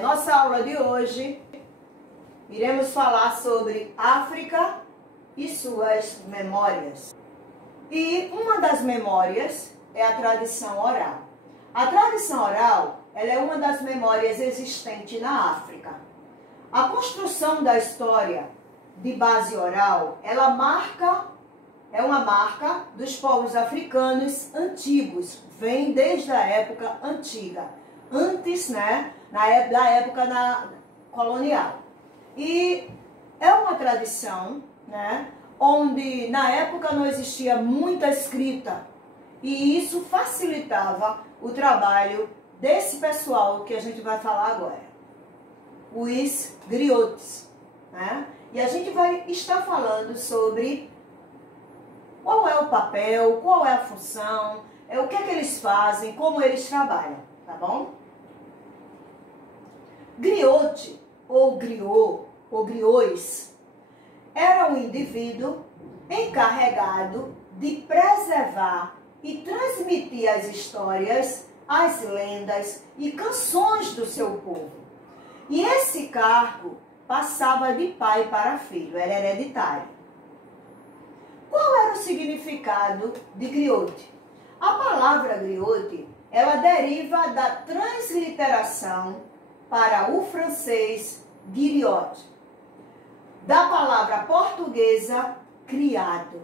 Nossa aula de hoje, iremos falar sobre África e suas memórias. E uma das memórias é a tradição oral. A tradição oral, ela é uma das memórias existentes na África. A construção da história de base oral, é uma marca dos povos africanos antigos, vem desde a época antiga, antes, da época colonial. E é uma tradição, onde na época não existia muita escrita, e isso facilitava o trabalho desse pessoal que a gente vai falar agora, os griotes, E a gente vai estar falando sobre qual é o papel, qual é a função, o que é que eles fazem, como eles trabalham, tá bom? Griote, ou griot, ou griots, era um indivíduo encarregado de preservar e transmitir as histórias, as lendas e canções do seu povo. E esse cargo passava de pai para filho, era hereditário. Qual era o significado de griote? A palavra griote, ela deriva da transliteração para o francês griot, da palavra portuguesa criado.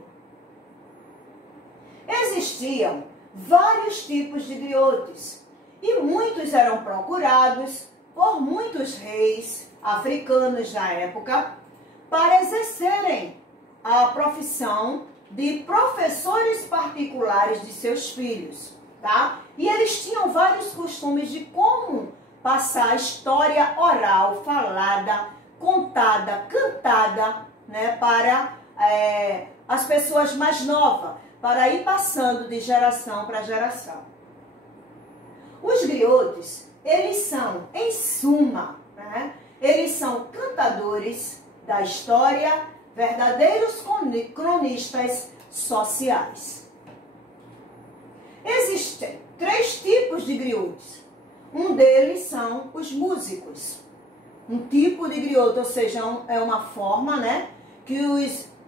Existiam vários tipos de griotes e muitos eram procurados por muitos reis africanos da época para exercerem a profissão de professores particulares de seus filhos, tá? E eles tinham vários costumes de como passar a história oral, falada, contada, cantada, para as pessoas mais novas, para ir passando de geração para geração. Os griotes, eles são, em suma, eles são cantadores da história, verdadeiros cronistas sociais. Existem 3 tipos de griotes. Um deles são os músicos. Um tipo de griote, ou seja, é uma forma, que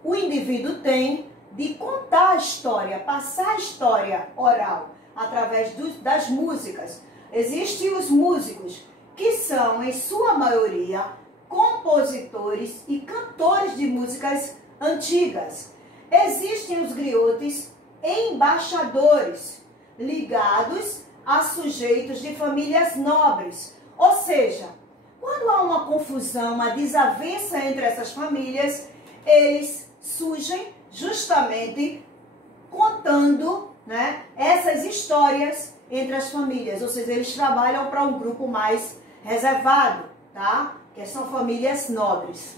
o indivíduo tem de contar a história, passar a história oral através das músicas. Existem os músicos, que são, em sua maioria, compositores e cantores de músicas antigas. Existem os griotes embaixadores, ligados a sujeitos de famílias nobres. Ou seja, quando há uma confusão, uma desavença entre essas famílias, eles surgem justamente contando, essas histórias entre as famílias. Ou seja, eles trabalham para um grupo mais reservado, tá? Que são famílias nobres.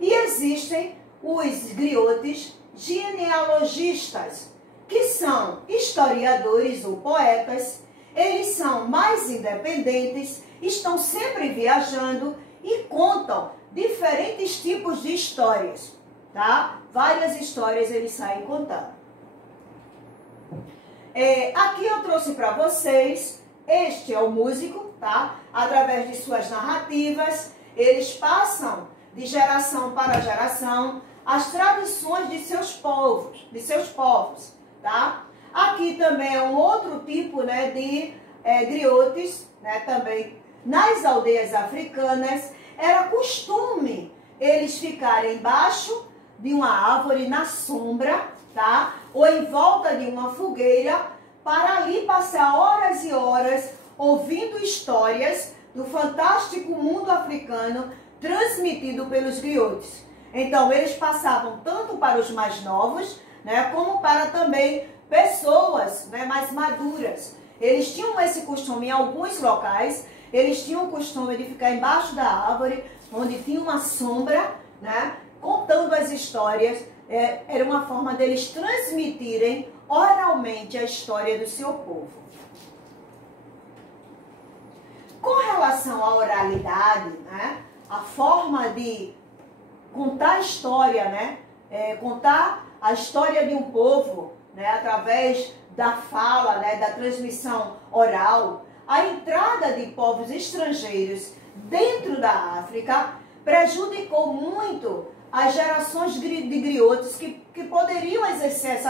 E existem os griotes genealogistas, que são historiadores ou poetas. Eles são mais independentes, estão sempre viajando e contam diferentes tipos de histórias, tá? Várias histórias eles saem contando. Aqui eu trouxe para vocês, este é o músico, tá? Através de suas narrativas, eles passam de geração para geração as tradições de seus povos, tá? Aqui também é um outro tipo, de griotes, também nas aldeias africanas, era costume eles ficarem embaixo de uma árvore na sombra, tá? Ou em volta de uma fogueira, para ali passar horas e horas ouvindo histórias do fantástico mundo africano transmitido pelos griotes. Então, eles passavam tanto para os mais novos, como para também pessoas, mais maduras. Eles tinham esse costume em alguns locais, eles tinham o costume de ficar embaixo da árvore, onde tinha uma sombra, contando as histórias. Era uma forma deles transmitirem oralmente a história do seu povo. Com relação à oralidade, a forma de contar a história, contar a história de um povo, através da fala, da transmissão oral, a entrada de povos estrangeiros dentro da África prejudicou muito as gerações de griotos que poderiam exercer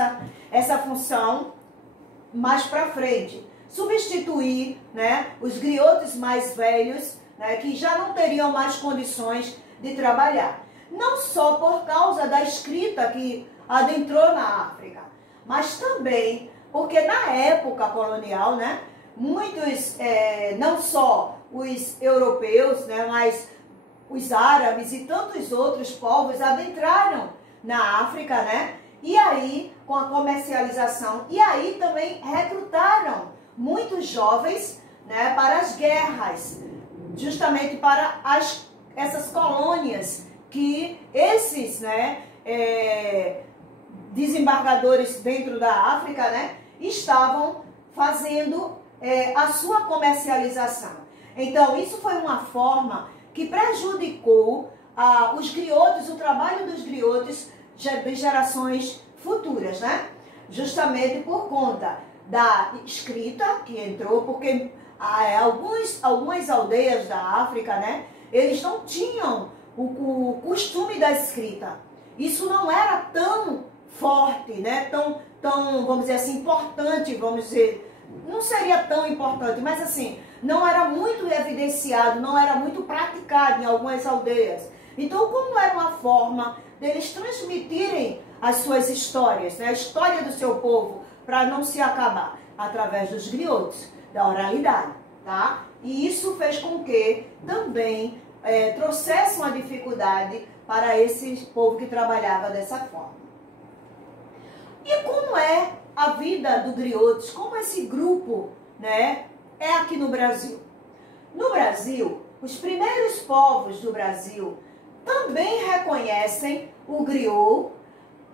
essa função mais para frente. Substituir, né, os griotos mais velhos, né, que já não teriam mais condições de trabalhar. Não só por causa da escrita que adentrou na África, mas também porque na época colonial, né, muitos, não só os europeus, né, mas os árabes e tantos outros povos adentraram na África, né? E aí, com a comercialização, e aí também recrutaram muitos jovens, né, para as guerras, justamente para essas colônias que esses, né, desembargadores dentro da África, né, estavam fazendo a sua comercialização. Então, isso foi uma forma que prejudicou os griotos, o trabalho dos griotos de gerações futuras, né? Justamente por conta da escrita que entrou, porque algumas aldeias da África, né, eles não tinham o costume da escrita. Isso não era tão forte, né, tão, vamos dizer assim, importante, vamos dizer, não seria tão importante, mas assim, não era muito evidenciado, não era muito praticado em algumas aldeias. Então, como era uma forma deles transmitirem as suas histórias, né, a história do seu povo, para não se acabar? Através dos griotos, da oralidade, tá? E isso fez com que também trouxesse uma dificuldade para esse povo que trabalhava dessa forma. E como é a vida do griotos, como esse grupo, né, é aqui no Brasil? No Brasil, os primeiros povos do Brasil também reconhecem o griot,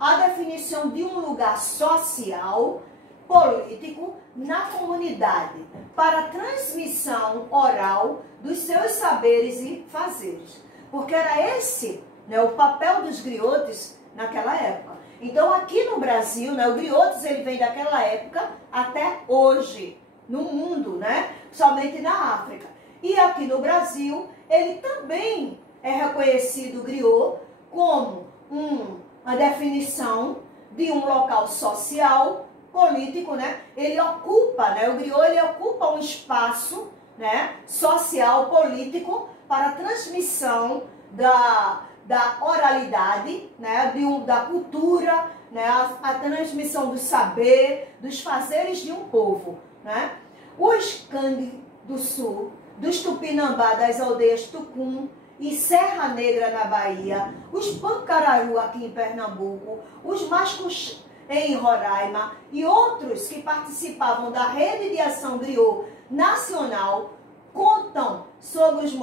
a definição de um lugar social, político na comunidade, para transmissão oral dos seus saberes e fazeres. Porque era esse, né, o papel dos griotes naquela época. Então, aqui no Brasil, né, o griotes ele vem daquela época até hoje, no mundo, né, somente na África. E aqui no Brasil, ele também é reconhecido, o griot, como uma definição de um local social, político, né? Ele ocupa, né? O griot ele ocupa um espaço, né, social, político, para a transmissão da oralidade, né, da cultura, né, a transmissão do saber, dos fazeres de um povo, né? Os Cang do Sul, dos Tupinambá das aldeias Tucum e Serra Negra na Bahia, os Pancararu aqui em Pernambuco, os Mascuxi em Roraima e outros que participavam da Rede de Ação Griot Nacional contam sobre os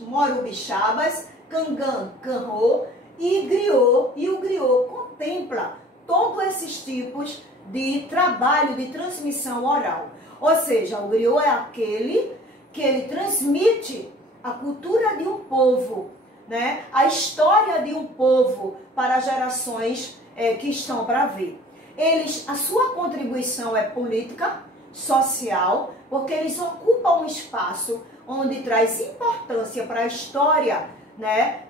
morubixabas, Cangan, Canro e Griot, e o Griot contempla todos esses tipos de trabalho de transmissão oral. Ou seja, o griot é aquele que ele transmite a cultura de um povo, né? A história de um povo para as gerações que estão para vir. A sua contribuição é política, social, porque eles ocupam um espaço onde traz importância para a história, né,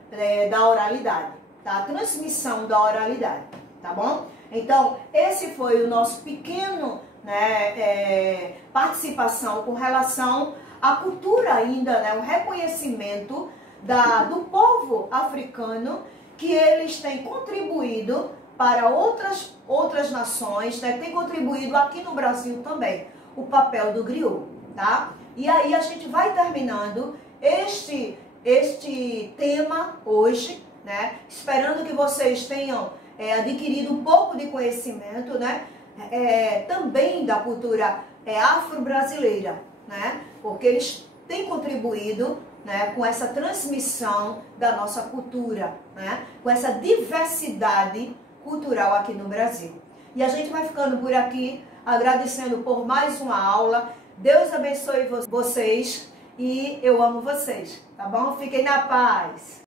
da oralidade, tá? A transmissão da oralidade, tá bom? Então, esse foi o nosso pequeno, né, participação com relação à cultura ainda, né, o reconhecimento do povo africano, que eles têm contribuído para outras nações, né, tem contribuído aqui no Brasil também, o papel do griot, tá? E aí a gente vai terminando este tema hoje, né, esperando que vocês tenham adquirido um pouco de conhecimento, né, também da cultura afro-brasileira, né, porque eles têm contribuído, né, com essa transmissão da nossa cultura, né, com essa diversidade cultural aqui no Brasil. E a gente vai ficando por aqui, agradecendo por mais uma aula. Deus abençoe vocês e eu amo vocês, tá bom? Fiquem na paz.